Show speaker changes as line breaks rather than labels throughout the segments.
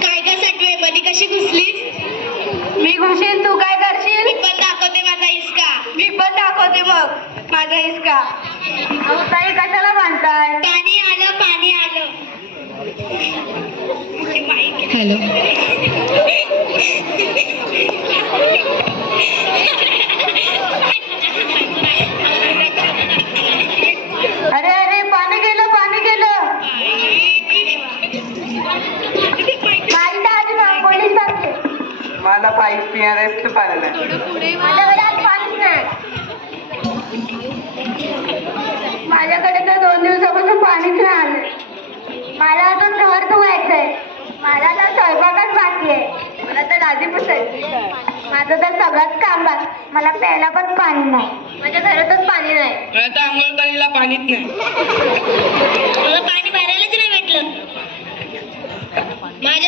काय काय साठवे मध्ये कशी घुसलीस?
मी घुशीन तू काय करशील?
मी पण दाखवते माझा हिसका.
मी पण दाखवते मग माझा हिसका. ताई कशाला बांधताय
पाणी आलं पाणी आलं.
हॅलो.
मला पाईप पिणारेच पाहिलं
माझ्याकडे तर दोन दिवसापासून पाणीच नाही आलं. मला अजून घर धुवायचंय. मला तर स्वयंपाकच बाकी आहे. मला तर लादी पुसायची. माझं तर सगळंच काम बाकी मला प्यायला पण पाणी नाही. माझ्या घरातच पाणी नाही.
आता आंघोळ करायला पाणीच नाही.
मला पाणी भरायलाच नाही भेटलं. माझ्या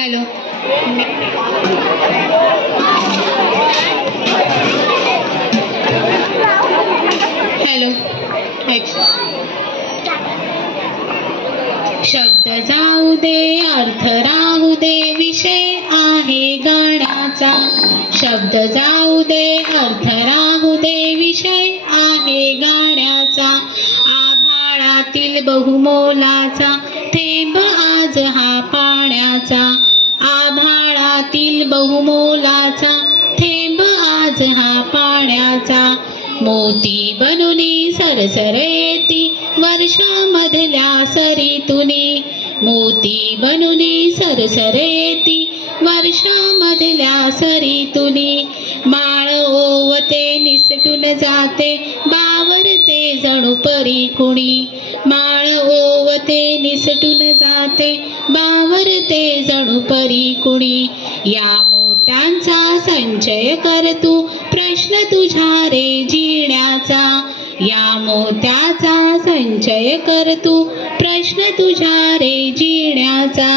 हॅलो. हॅलो. शब्द जाऊ दे अर्थ राहू दे विषय आहे गाण्याचा शब्द जाऊ दे अर्थ राहू दे विषय आहे गाण्याचा आभाळातील बहुमोलाचा थेंब आज हा पाण्याचा. आभाळातील बहुमोलाचा थेंब आज हा पाण्याचा. मोती बनूनी सरसर येती वर्षामधल्या सरीतुनी. मोती बनूनी सरसर येती वर्षामधल्या सरीतुनी. माळ ओवते निसटून जाते बावरते जणू परी कुणी. माळ ओवते निसटून जाते. बावरते जणू परी कुणी. या मोत्यांचा संचय कर तू. प्रश्न तुझ्या रे जिण्याचा. या मोत्याचा संचय कर तू. प्रश्न तुझ्या रे जिण्याचा.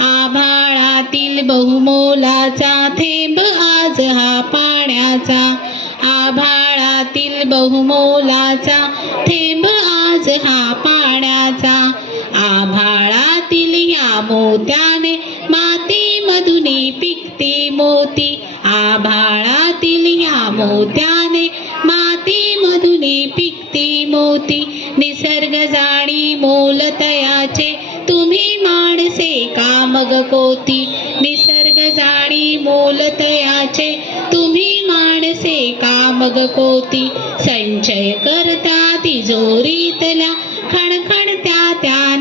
आभाळातील बहुमोलाचा थेंब आज हा पाण्याचा. आभाळातील बहुमोलाचा थेंब आज हा मोत्याने मोत्याने मातीमधुनी पिकती मोती. आभाळातील या मोत्याने मातीमधुनी पिकती मोती. निसर्ग जाणी मोलतयाचे तुम्ही माणसे का मग कोती? निसर्ग जाणी मोलतयाचे तुम्ही माणसे का मग कोती? संचय करता तिजोरीतल्या खणखणत्या त्या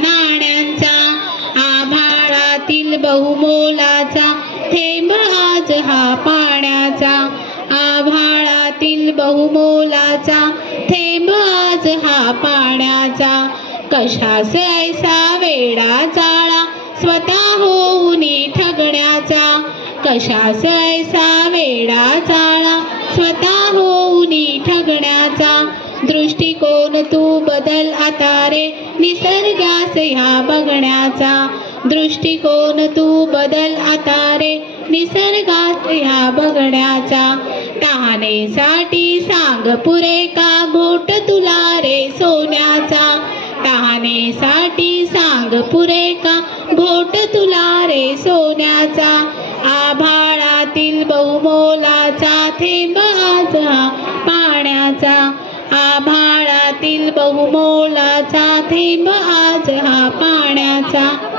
बहुमोलाचा थेंब आज हा पाण्याचा. आभाळातील बहुमोलाचा थेंब आज हा पाण्याचा. कशास ऐसा वेडा चाळा स्वतः होऊन ठगण्याचा. कशास ऐसा वेडा चाळा स्वतः होऊन ठगण्याचा. दृष्टिकोन तू बदल आता रे निसर्गास ह्या बघण्याचा. दृष्टिकोन तू बदल आता रे. निसर्गात ह्या बघण्याचा तहानेसाठी सांग पुरे का घोट तुला रे सोन्याचा. तहानेसाठी सांग पुरे का घोट तुला रे सोन्याचा. आभाळातील बहुमोलाचा थेंब आज हा पाण्याचा. आभाळातील बहुमोलाचा थेंब आज हा पाण्याचा.